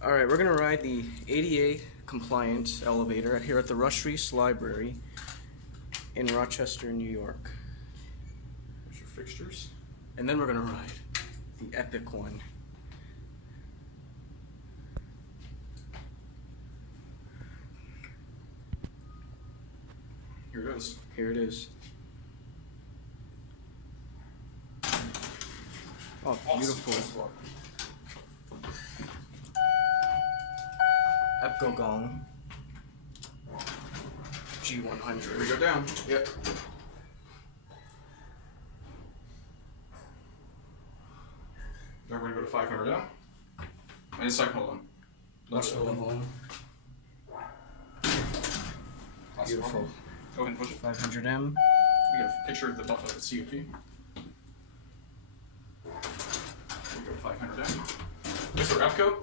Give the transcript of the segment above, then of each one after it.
Alright, we're going to ride the ADA compliant elevator here at the Rees Library in Rochester, New York. There's your fixtures. And then we're going to ride the epic one. Here it is. Here it is. Oh, beautiful. Awesome. Epco Gong G100. Here we go down. Yep. Now we're going to go to 500 down. And a second, hold on. Watch the level. Beautiful. Go ahead and push it. 500M. We got a picture of the COP. We go to 500 down. This is our Epco.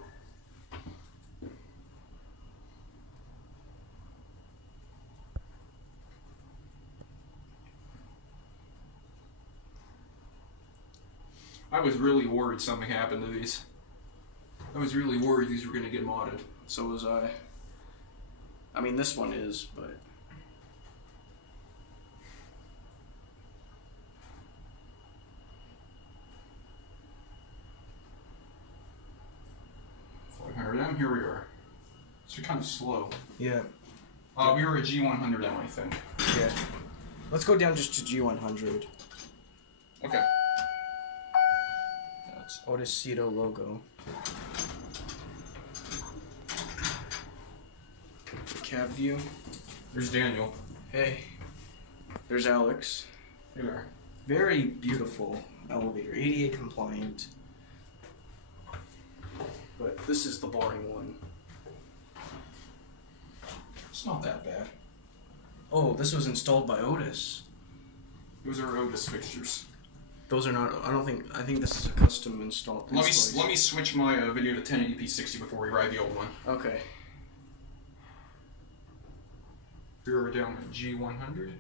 I was really worried something happened to these. I was really worried these were going to get modded. So was I. I mean, this one is, but... $500M, here we are. So kind of slow. Yeah. We were a G100M, I think. Yeah. Let's go down just to G100. Okay. Otis logo. Cab view. There's Daniel. Hey. There's Alex. Hey there. Very beautiful elevator. ADA compliant. But this is the boring one. It's not that bad. Oh, this was installed by Otis. Those are Otis fixtures. Those are not. I think this is a custom install. Let me switch my video to 1080p 60 before we ride the old one. Okay. Here we're down at G100.